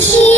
she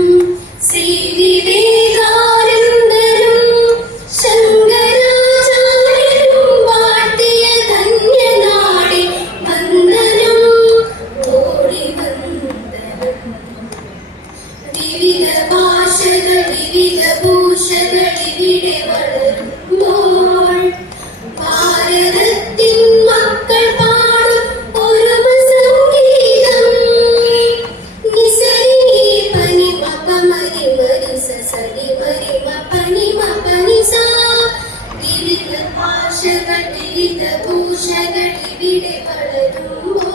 సరి మరి మ పని మ పని సా. గిరిద భాష గటి విద భూష గటి విడే పడదు.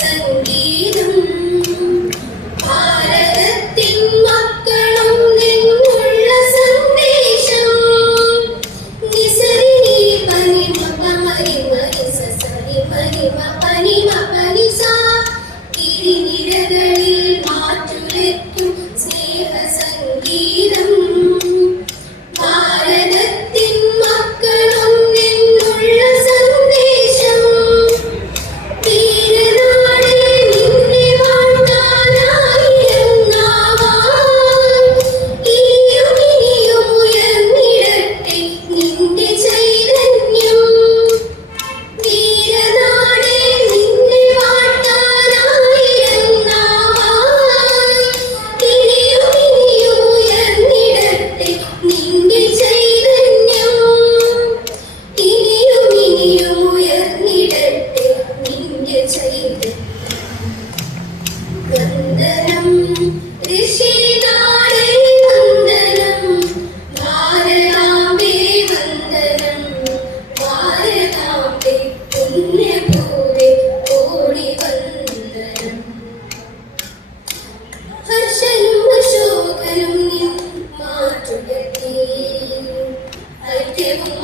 Từng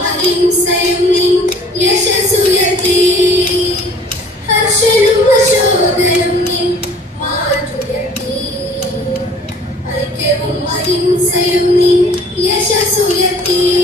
അഹിംസയും നിൻ യശസ്സുയർത്തി ഹർഷനും പ്രചോദനം നിൻ മാറ്റുയർത്തി ഐക്യവും അഹിംസയും നിൻ യശസ്സുയർത്തി.